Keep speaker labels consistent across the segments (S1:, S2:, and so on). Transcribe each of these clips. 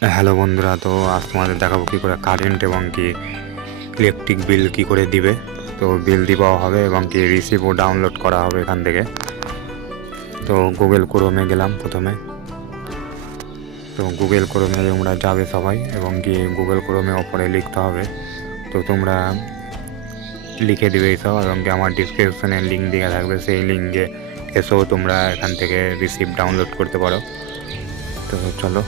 S1: Hello বন্ধুরা, তো আজ তোমাদের দেখাবো কী করে কারেন্ট এবং কি ইলেকট্রিক বিল কী করে দিবে। তো বিল দিবাও হবে এবং কি রিসিপও ডাউনলোড করা হবে এখান থেকে। তো গুগল ক্রোমে গেলাম প্রথমে। তো গুগল ক্রোমে তোমরা যাবে সবাই এবং কি গুগল ক্রোমে ওপরে লিখতে হবে। তো তোমরা লিখে দিবে এইসব এবং কি আমার ডিসক্রিপশনে লিঙ্ক দেওয়া থাকবে, সেই লিঙ্কে এসেও তোমরা এখান থেকে রিসিভ ডাউনলোড করতে পারো। তো চলো।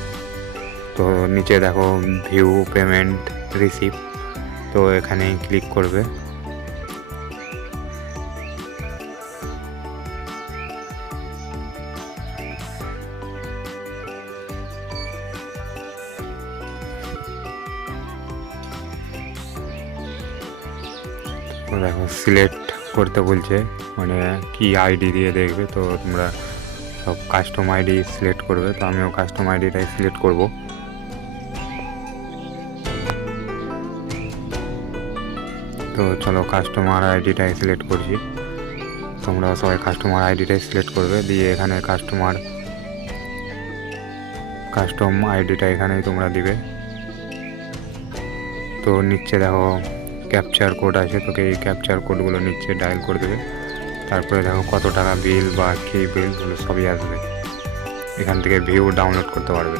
S1: তো নিচে দেখো ভিউ পেমেন্ট রিসিভ তো এখানে ক্লিক করবে। দেখো সিলেক্ট করতে বলছে মানে কি আইডি দিয়ে দেখবে, তো তোমরা সব কাস্টম আইডি সিলেক্ট করবে, তো আমিও কাস্টম আইডিটাই সিলেক্ট করব। তো চলো কাস্টমার আইডিটাই সিলেক্ট করছি। তোমরা সবাই কাস্টমার আইডিটাই সিলেক্ট করবে। দিয়ে এখানে কাস্টমার কাস্টম আইডিটা এখানেই তোমরা দিবে। তো নিচে দেখো ক্যাপচার কোড আছে। তোকে এই ক্যাপচার কোডগুলো নিচে ডায়াল করে দেবে। তারপরে দেখো কত টাকা বিল বা কী বিল সবই আসবে। এখান থেকে ভিউ ডাউনলোড করতে পারবে।